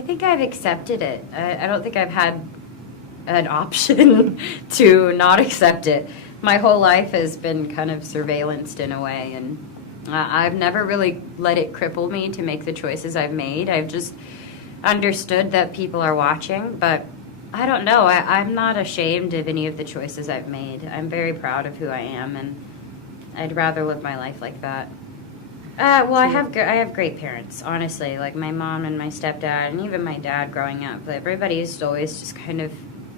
I think I've accepted it. I don't think I've had an option to not accept it. My whole life has been kind of surveillanced in a way, and I've never really let it cripple me to make the choices I've made. I've just understood that people are watching, but I don't know. I'm not ashamed of any of the choices I've made. I'm very proud of who I am, and I'd rather live my life like that. Well, I have great parents, honestly. Like my mom and my stepdad, and even my dad growing up. But everybody's always just kind of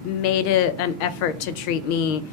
made an effort to treat me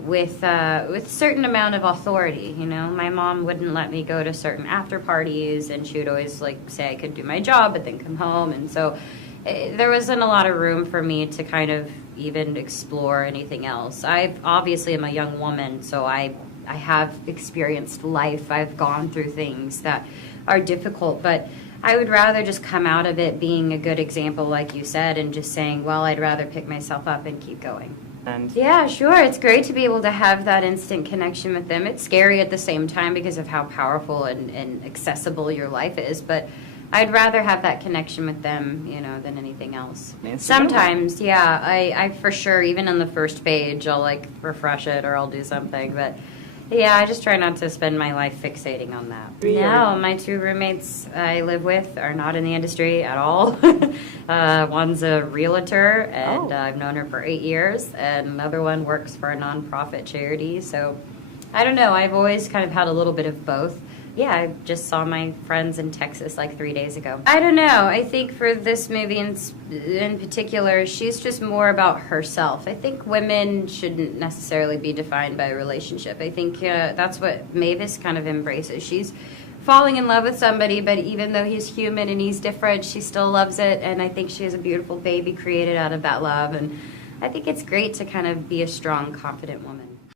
with a certain amount of authority. You know, my mom wouldn't let me go to certain after parties, and she would always like say I could do my job, but then come home. And so there wasn't a lot of room for me to kind of even explore anything else. I obviously am a young woman, so I have experienced life. I've gone through things that are difficult, but I would rather just come out of it being a good example, like you said, and just saying, well, I'd rather pick myself up and keep going. And Yeah, sure. It's great to be able to have that instant connection with them. It's scary at the same time because of how powerful and accessible your life is, but I'd rather have that connection with them, you know, than anything else. Sometimes, yeah, I for sure, even on the first page, I'll like refresh it or I'll do something, but yeah, I just try not to spend my life fixating on that. No, my two roommates I live with are not in the industry at all. One's a realtor, and I've known her for 8 years, and another one works for a nonprofit charity. So I don't know. I've always kind of had a little bit of both. Yeah, I just saw my friends in Texas like 3 days ago. I don't know. I think for this movie in particular, she's just more about herself. I think women shouldn't necessarily be defined by a relationship. I think that's what Mavis kind of embraces. She's falling in love with somebody, but even though he's human and he's different, she still loves it. And I think she has a beautiful baby created out of that love. And I think it's great to kind of be a strong, confident woman.